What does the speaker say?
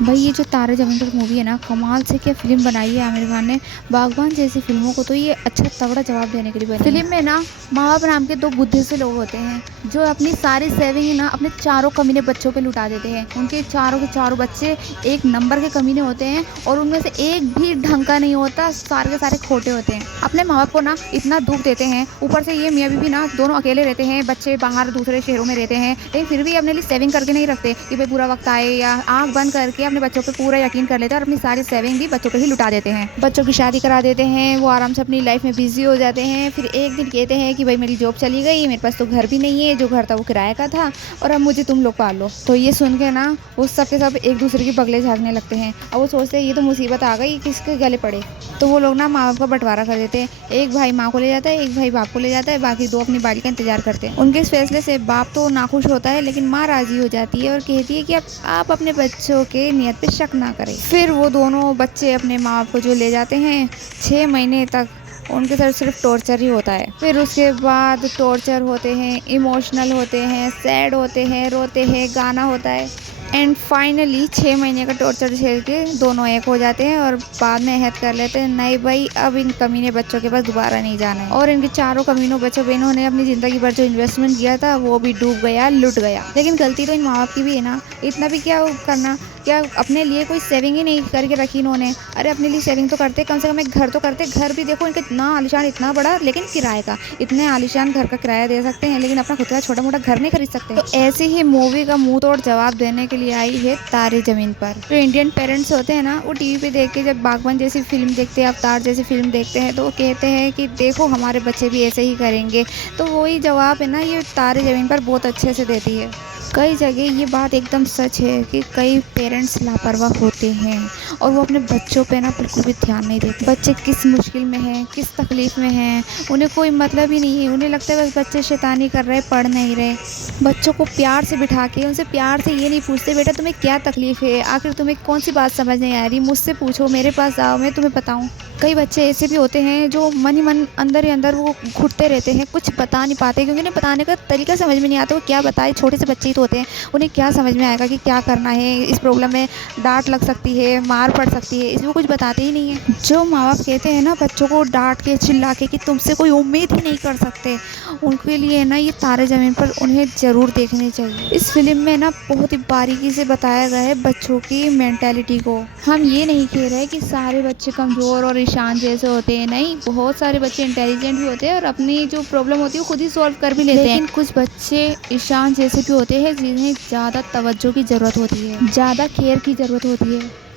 भाई ये जो तारे ज़मीन पर मूवी है ना, कमाल से क्या फ़िल्म बनाई है आमिर खान ने। बागबान जैसी फ़िल्मों को तो ये अच्छा तगड़ा जवाब देने के लिए बनी है। फ़िल्म में ना माँ बाप नाम के दो बुद्धे से लोग होते हैं जो अपनी सारी सेविंग है ना अपने चारों कमीने बच्चों पे लुटा देते हैं। उनके चारों के चारों बच्चे एक नंबर के कमीने होते हैं और उनमें से एक भी ढंग का नहीं होता, सारे के सारे खोटे होते हैं। अपने माँ बाप को ना इतना दुख देते हैं, ऊपर से ये मियाँ बीवी ना दोनों अकेले रहते हैं, बच्चे बाहर दूसरे शहरों में रहते हैं, लेकिन फिर भी अपने लिए सेविंग करके नहीं रखते कि भाई बुरा वक्त आए, या आंख बंद करके अपने बच्चों पे पूरा यकीन कर लेते हैं और अपनी सारी सेविंग भी बच्चों पे ही लुटा देते हैं। बच्चों की शादी करा देते हैं, वो आराम से अपनी लाइफ में बिजी हो जाते हैं। फिर एक दिन कहते हैं कि भाई मेरी जॉब चली गई, मेरे पास तो घर भी नहीं है, जो घर था वो किराए का था और अब मुझे तुम लोग पाल लो। तो ये सुन के ना वो सब के सब एक दूसरे के बगले झाँकने लगते हैं और वो सोचते हैं ये तो मुसीबत आ गई, किसके गले पड़े। तो वो लोग ना माँ बाप का बंटवारा कर देते हैं, एक भाई माँ को ले जाता है, एक भाई बाप को ले जाता है, बाकी दो अपनी बारी का इंतजार करते हैं। उनके इस फैसले से बाप तो नाखुश होता है, लेकिन माँ राजी हो जाती है और कहती है कि अब आप अपने बच्चों के नियत पे शक ना करें। फिर वो दोनों बच्चे अपने माँ बाप को जो ले जाते हैं, 6 महीने तक उनके साथ सिर्फ टॉर्चर ही होता है। फिर उसके बाद टॉर्चर होते हैं, इमोशनल होते हैं, सैड होते हैं, रोते हैं, गाना होता है एंड फाइनली 6 महीने का टॉर्चर झेल के दोनों एक हो जाते हैं और बाद में अहद कर लेते हैं नहीं भाई अब इन कमीने बच्चों के पास दोबारा नहीं जाना है। और इनके चारों कमीनों बच्चों बहनों ने अपनी ज़िंदगी भर जो इन्वेस्टमेंट किया था वो भी डूब गया, लुट गया। लेकिन गलती तो इन माँ बाप की भी है ना, इतना भी क्या करना, क्या अपने लिए कोई सेविंग ही नहीं करके रखी इन्होंने। अरे अपने लिए सेविंग तो करते, कम से कम एक घर तो करते। घर भी देखो इनका इतना आलिशान, इतना बड़ा, लेकिन किराए का। इतने आलिशान घर का किराया दे सकते हैं लेकिन अपना खुद का छोटा मोटा घर नहीं खरीद सकते। तो ऐसी ही मूवी का मुंह तोड़ जवाब देने के लिए आई है तारे जमीन पर। जो इंडियन पेरेंट्स होते हैं ना, वो टीवी पे देख के जब बागबान जैसी फिल्म देखते हैं, अवतार जैसी फिल्म देखते हैं, तो वो कहते हैं कि देखो हमारे बच्चे भी ऐसे ही करेंगे। तो वही जवाब है ना ये तारे जमीन पर बहुत अच्छे से देती है। कई जगह ये बात एकदम सच है कि कई पेरेंट्स लापरवाह होते हैं और वो अपने बच्चों पे ना बिल्कुल भी ध्यान नहीं देते। बच्चे किस मुश्किल में हैं, किस तकलीफ़ में हैं, उन्हें कोई मतलब ही नहीं है। उन्हें लगता है बस बच्चे शैतानी कर रहे, पढ़ नहीं रहे। बच्चों को प्यार से बिठा के उनसे प्यार से ये नहीं पूछते बेटा तुम्हें क्या तकलीफ़ है, आखिर तुम्हें कौन सी बात समझ नहीं आ रही, मुझसे पूछो, मेरे पास आओ, मैं तुम्हें बताऊँ। कई बच्चे ऐसे भी होते हैं जो मन ही मन अंदर ही अंदर वो घुटते रहते हैं, कुछ बता नहीं पाते क्योंकि उन्हें बताने का तरीका समझ में नहीं आता। वो क्या बताए, छोटे से बच्चे ही तो होते हैं, उन्हें क्या समझ में आएगा कि क्या करना है। इस प्रॉब्लम में डांट लग सकती है, मार पड़ सकती है, इसमें कुछ बताते ही नहीं है। जो माँ बाप कहते हैं ना बच्चों को डांट के चिल्ला के कि तुमसे कोई उम्मीद ही नहीं कर सकते, उनके लिए ना ये तारे ज़मीन पर उन्हें ज़रूर देखनी चाहिए। इस फिल्म में ना बहुत ही बारीकी से बताया गया है बच्चों की मेंटालिटी को। हम ये नहीं कह रहे कि सारे बच्चे कमज़ोर और ईशान जैसे होते हैं, नहीं, बहुत सारे बच्चे इंटेलिजेंट भी होते हैं और अपनी जो प्रॉब्लम होती है वो खुद ही सॉल्व कर भी लेते हैं। लेकिन कुछ बच्चे ईशान जैसे भी होते हैं जिन्हें ज़्यादा तवज्जो की ज़रूरत होती है, ज़्यादा केयर की ज़रूरत होती है।